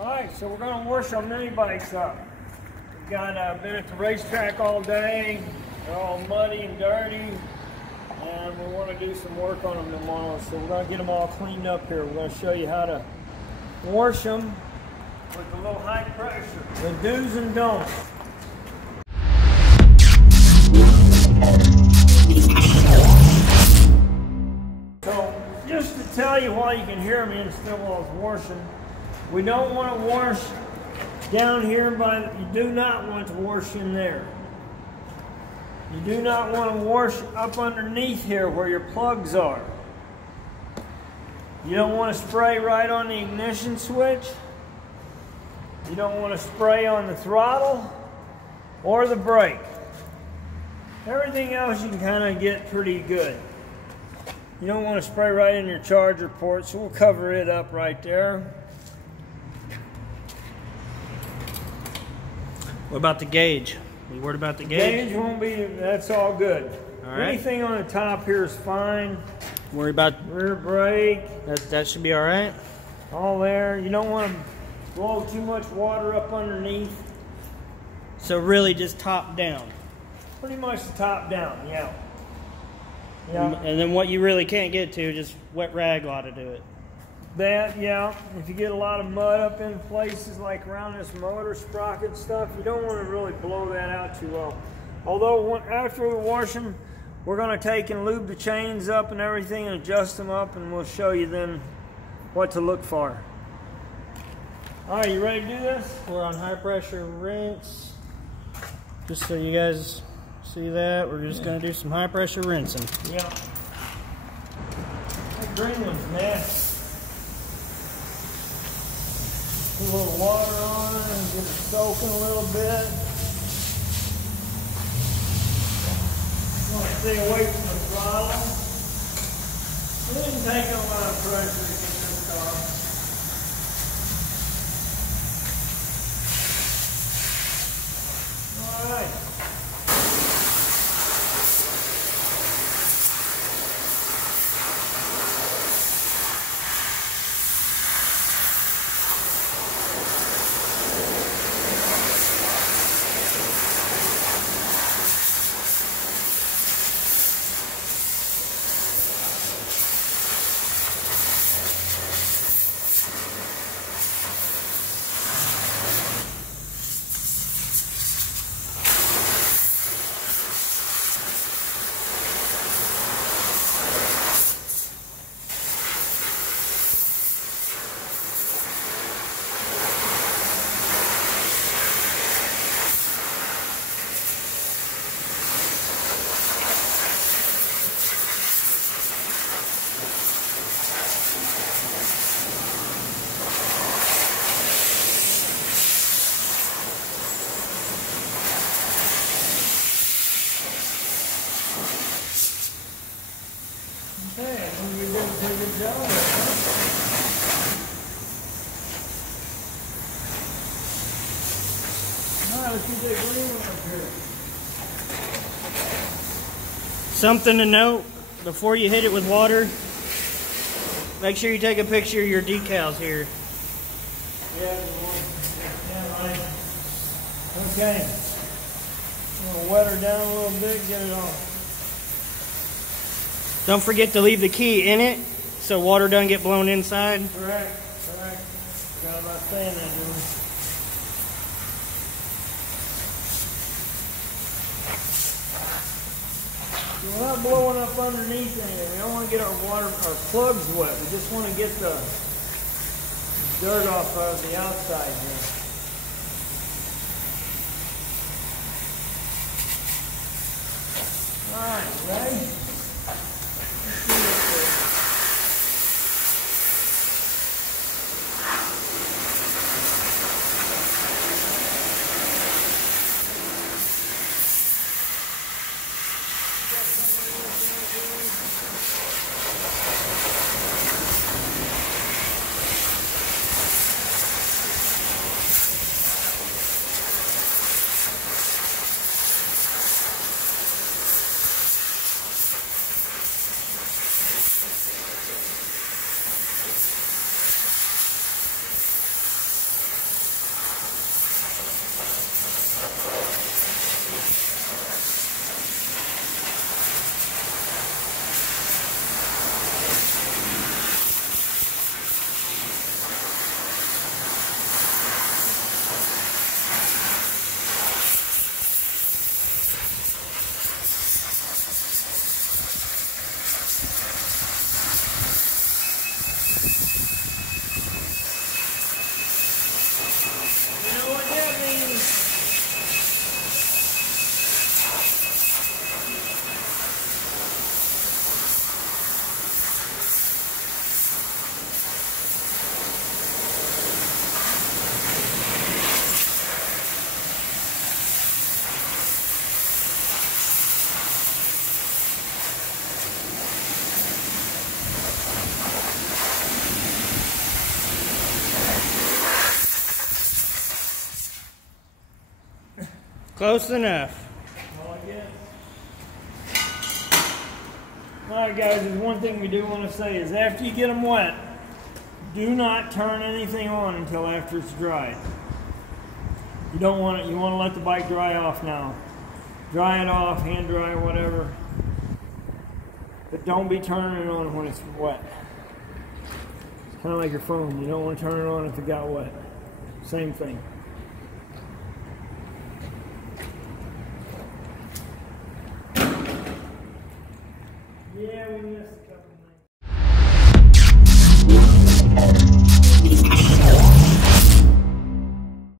Alright, so we're going to wash our mini bikes up. We've been at the racetrack all day. They're all muddy and dirty. And we want to do some work on them tomorrow. So we're going to get them all cleaned up here. We're going to show you how to wash them with a little high pressure. The do's and don'ts. So just to tell you why you can hear me and still while I was washing, we don't want to wash down here you do not want to wash in there. You do not want to wash up underneath here where your plugs are. You don't want to spray right on the ignition switch. You don't want to spray on the throttle or the brake. Everything else you can kind of get pretty good. You don't want to spray right in your charger port, so we'll cover it up right there. What about the gauge? We worried about the gauge? Gauge won't be, that's all good. All right. Anything on the top here is fine. Worry about rear brake. That should be all right. All there. You don't want to blow too much water up underneath. So really just top down. Pretty much the top down, yeah. And then what you really can't get to, just wet rag ought to do it. That, yeah. If you get a lot of mud up in places like around this motor sprocket stuff, you don't want to really blow that out too well. Although after we wash them, we're going to take and lube the chains up and everything and adjust them up, and we'll show you then what to look for. All right, you ready to do this? We're on high pressure rinse. Just so you guys see that, we're just going to do some high pressure rinsing. Yeah. That green one's nasty. Put a little water on it and get it soaking a little bit. You want to stay away from the throttle. It doesn't take a lot of pressure to get this off. All right. Okay, I think you're doing a pretty good job. Alright, let's get that green one up here. Something to note, before you hit it with water, make sure you take a picture of your decals here. Yeah, right. Okay. I'm going to wet her down a little bit, get it off. Don't forget to leave the key in it so water doesn't get blown inside. Correct, correct. Forgot about saying that, didn't we? So we're not blowing up underneath anything. We don't want to get our plugs wet. We just want to get the dirt off of the outside here. All right, ready? Close enough. Alright guys, there's one thing we do want to say is after you get them wet, do not turn anything on until after it's dried. You don't want it, you want to let the bike dry off now. Dry it off, hand dry, whatever. But don't be turning it on when it's wet. It's kind of like your phone, you don't want to turn it on if it got wet. Same thing.